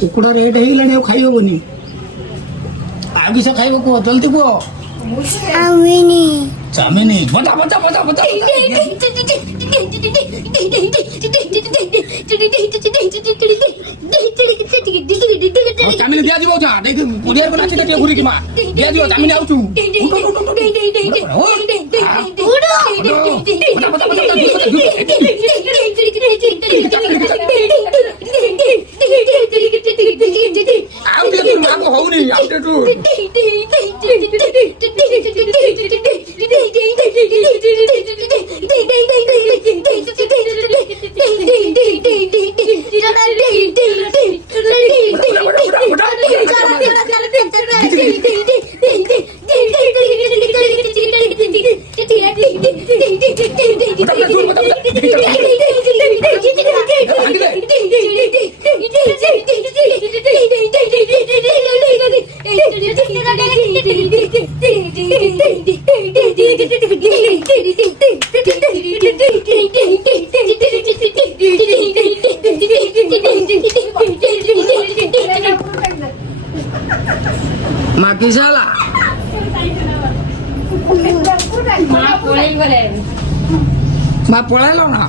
कुकुड़ा rate है खाई बनी आगे से खाई को जल्दी को चामिनी बता बता बता बता चामिनी दिया दियो जा देख कुरियर बना के घुरी की मां दिया दियो चामिनी आउ तू बता बता आउ दे तू मां हो नहीं आउ दे तू माकी साला मा पळायला ना